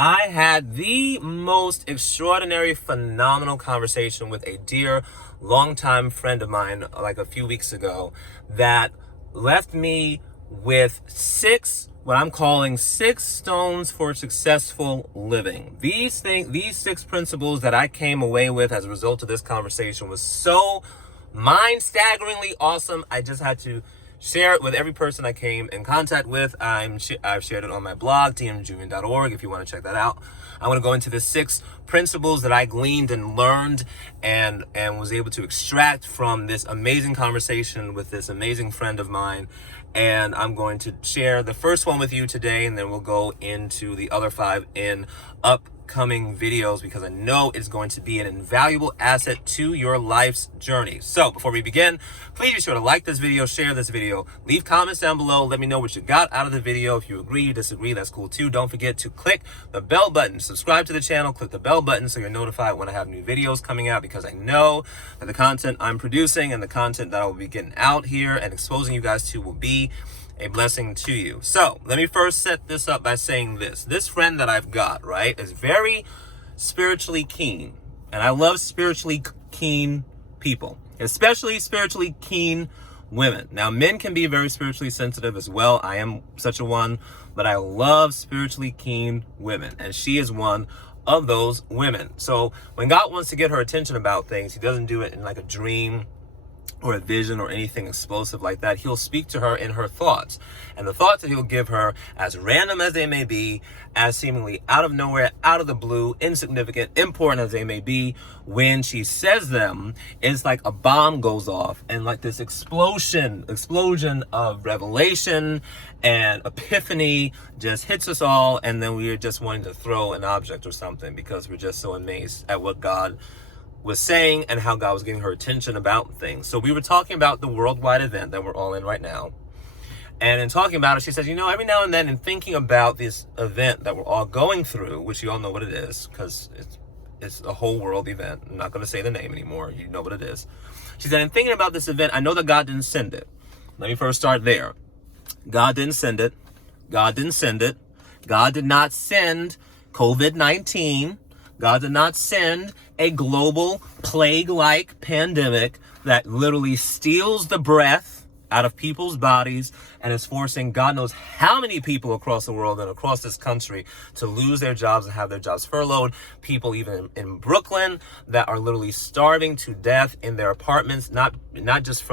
I had the most extraordinary, phenomenal conversation with a dear, longtime friend of mine like a few weeks ago that left me with what I'm calling 6 stones for successful living. These 6 principles that I came away with as a result of this conversation was so mind-staggeringly awesome. I just had to share it with every person I came in contact with. I've shared it on my blog, tmjulian.org, if you want to check that out. I want to go into the 6 principles that I gleaned and learned and was able to extract from this amazing conversation with this amazing friend of mine. And I'm going to share the first one with you today, and then we'll go into the other 5 in upcoming videos, because I know it's going to be an invaluable asset to your life's journey. So before we begin, please be sure to like this video, share this video, leave comments down below. Let me know what you got out of the video. If you agree, you disagree, that's cool too. Don't forget to click the bell button, subscribe to the channel, click the bell button so you're notified when I have new videos coming out, because I know that the content I'm producing and the content that I will be getting out here and exposing you guys to will be a blessing to you. So let me first set this up by saying this friend that I've got, right, is very spiritually keen. And I love spiritually keen people, especially spiritually keen women. Now, men can be very spiritually sensitive as well. I am such a one, but I love spiritually keen women. And she is one of those women. So when God wants to get her attention about things, he doesn't do it in like a dream or a vision or anything explosive like that. He'll speak to her in her thoughts. And the thoughts that he'll give her, as random as they may be, as seemingly out of nowhere, out of the blue, insignificant, important as they may be, when she says them, it's like a bomb goes off and like this explosion of revelation and epiphany just hits us all. And then we are just wanting to throw an object or something because we're just so amazed at what God was saying and how God was getting her attention about things. So we were talking about the worldwide event that we're all in right now. And in talking about it, she says, every now and then in thinking about this event that we're all going through, which you all know what it is, because it's a whole world event. I'm not going to say the name anymore. You know what it is. She said, in thinking about this event, I know that God didn't send it. Let me first start there. God didn't send it. God didn't send it. God did not send COVID-19. God did not send a global plague-like pandemic that literally steals the breath out of people's bodies and is forcing God knows how many people across the world and across this country to lose their jobs and have their jobs furloughed. People even in Brooklyn that are literally starving to death in their apartments, not just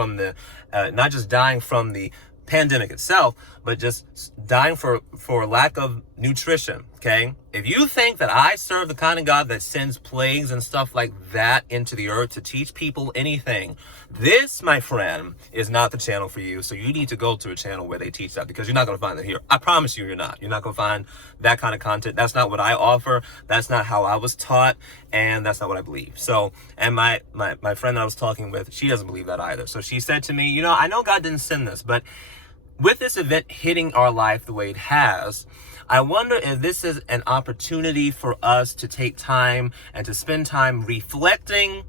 dying from the pandemic itself, but just dying for lack of nutrition. Okay, if you think that I serve the kind of God that sends plagues and stuff like that into the earth to teach people anything, this, my friend, is not the channel for you. So you need to go to a channel where they teach that, because you're not going to find it here. I promise you, you're not going to find that kind of content. That's not what I offer. That's not how I was taught, and that's not what I believe. So, and my friend that I was talking with, she doesn't believe that either. So she said to me, I know God didn't send this, but with this event hitting our life the way it has, I wonder if this is an opportunity for us to take time and to spend time reflecting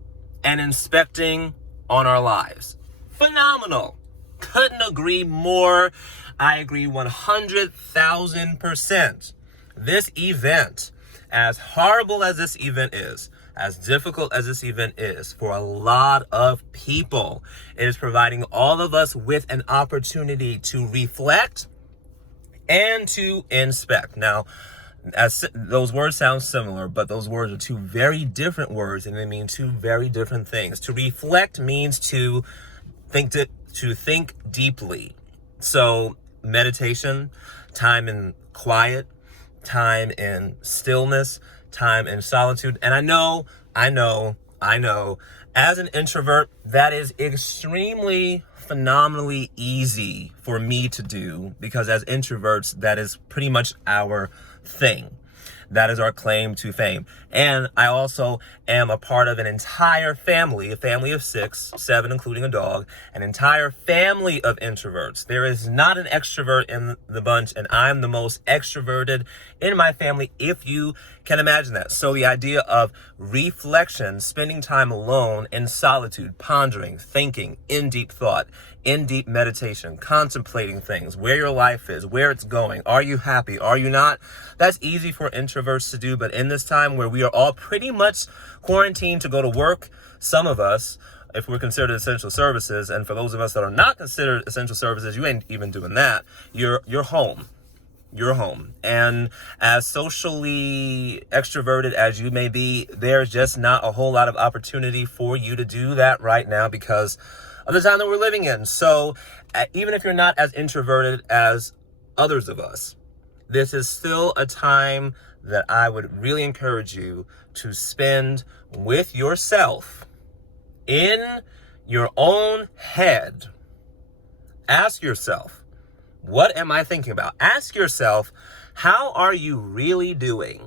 and inspecting on our lives. Phenomenal. Couldn't agree more. I agree 100,000%. This event, as horrible as this event is, as difficult as this event is for a lot of people, it is providing all of us with an opportunity to reflect and to inspect. Now, as those words sound similar, but those words are 2 very different words, and they mean 2 very different things. To reflect means to think deeply. So meditation, time in quiet, time in stillness, time in solitude. And I know, as an introvert, that is extremely phenomenally easy for me to do, because as introverts, that is pretty much our thing. That is our claim to fame. And I also am a part of an entire family, a family of 6, 7, including a dog, an entire family of introverts. There is not an extrovert in the bunch, and I'm the most extroverted in my family, if you can imagine that. So the idea of reflection, spending time alone in solitude, pondering, thinking, in deep thought, in deep meditation, contemplating things, where your life is, where it's going. Are you happy? Are you not? That's easy for introverts to do, but in this time where we are all pretty much quarantined to go to work, some of us, if we're considered essential services, and for those of us that are not considered essential services, you ain't even doing that. You're home. You're home. And as socially extroverted as you may be, there's just not a whole lot of opportunity for you to do that right now because of the time that we're living in. So even if you're not as introverted as others of us, this is still a time that I would really encourage you to spend with yourself in your own head. Ask yourself, what am I thinking about? Ask yourself, how are you really doing?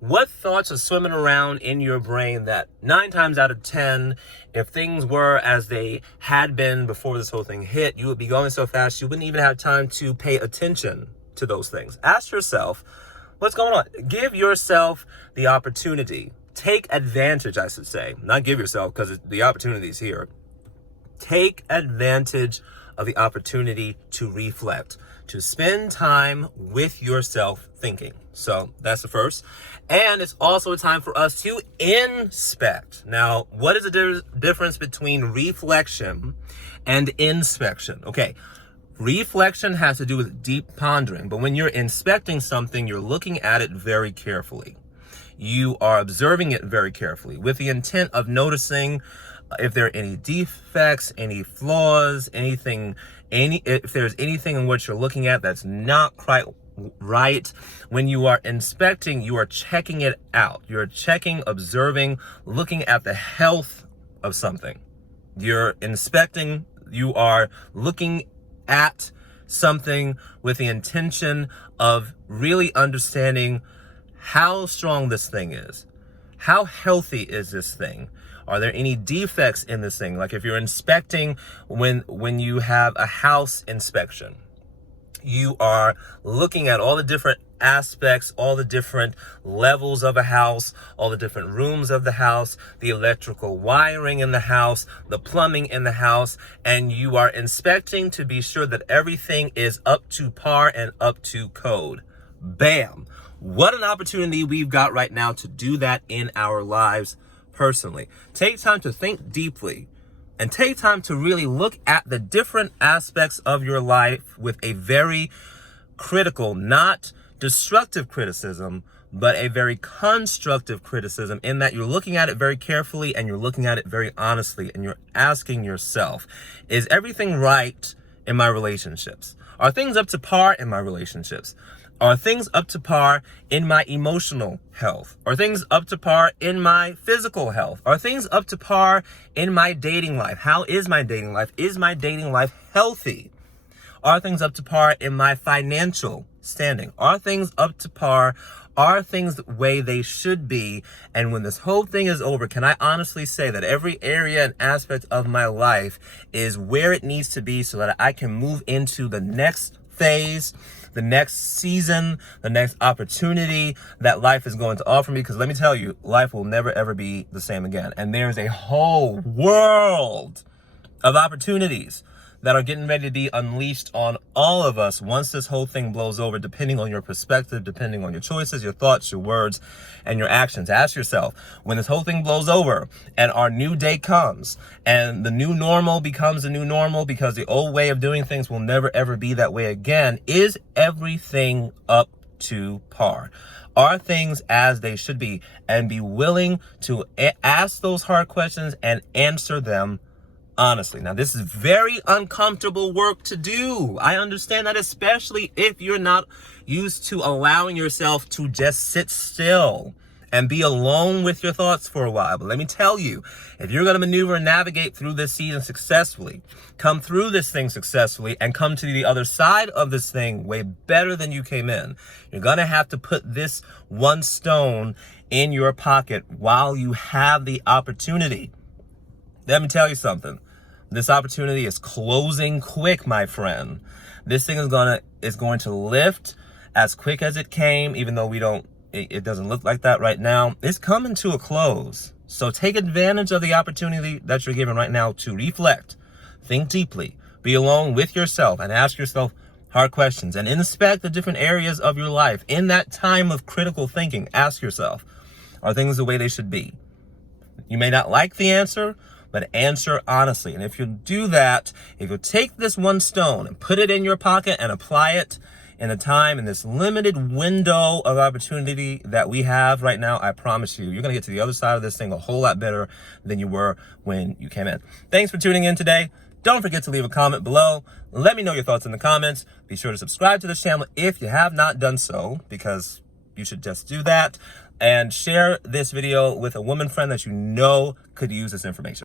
What thoughts are swimming around in your brain that 9 times out of 10, if things were as they had been before this whole thing hit, you would be going so fast you wouldn't even have time to pay attention to those things. Ask yourself, what's going on? Give yourself the opportunity. Take advantage, I should say. Not give yourself, because the opportunity is here. Take advantage of the opportunity to reflect, to spend time with yourself thinking. So that's the first. And it's also a time for us to inspect. Now, what is the difference between reflection and inspection? Okay, reflection has to do with deep pondering, but when you're inspecting something, you're looking at it very carefully. You are observing it very carefully with the intent of noticing if there are any defects, any flaws, if there's anything in what you're looking at that's not quite right. When you are inspecting, you are checking it out. You're checking, observing, looking at the health of something. You're inspecting, you are looking at something with the intention of really understanding how strong this thing is. How healthy is this thing? Are there any defects in this thing? Like if you're inspecting when you have a house inspection, you are looking at all the different aspects, all the different levels of a house, all the different rooms of the house, the electrical wiring in the house, the plumbing in the house, and you are inspecting to be sure that everything is up to par and up to code. Bam! What an opportunity we've got right now to do that in our lives personally. Take time to think deeply and take time to really look at the different aspects of your life with a very critical, not destructive criticism, but a very constructive criticism in that you're looking at it very carefully and you're looking at it very honestly and you're asking yourself, is everything right in my relationships? Are things up to par in my relationships? Are things up to par in my emotional health? Are things up to par in my physical health? Are things up to par in my dating life? How is my dating life? Is my dating life healthy? Are things up to par in my financial standing? Are things up to par? Are things the way they should be? And when this whole thing is over, can I honestly say that every area and aspect of my life is where it needs to be so that I can move into the next phase, the next season, the next opportunity that life is going to offer me? Because let me tell you, life will never ever be the same again. And there's a whole world of opportunities that are getting ready to be unleashed on all of us once this whole thing blows over, depending on your perspective, depending on your choices, your thoughts, your words, and your actions. Ask yourself, when this whole thing blows over and our new day comes and the new normal becomes a new normal because the old way of doing things will never ever be that way again, is everything up to par? Are things as they should be? And be willing to ask those hard questions and answer them honestly. Now, this is very uncomfortable work to do. I understand that, especially if you're not used to allowing yourself to just sit still and be alone with your thoughts for a while. But let me tell you, if you're going to maneuver and navigate through this season successfully, come through this thing successfully, and come to the other side of this thing way better than you came in, you're going to have to put this one stone in your pocket while you have the opportunity. Let me tell you something. This opportunity is closing quick, my friend. This thing is going to lift as quick as it came, even though it doesn't look like that right now, it's coming to a close. So take advantage of the opportunity that you're given right now to reflect, think deeply, be alone with yourself, and ask yourself hard questions, and inspect the different areas of your life. In that time of critical thinking, ask yourself, are things the way they should be? You may not like the answer, but answer honestly. And if you do that, if you take this one stone and put it in your pocket and apply it in this limited window of opportunity that we have right now, I promise you, you're going to get to the other side of this thing a whole lot better than you were when you came in. Thanks for tuning in today. Don't forget to leave a comment below. Let me know your thoughts in the comments. Be sure to subscribe to this channel if you have not done so, because you should just do that. And share this video with a woman friend that you know could use this information.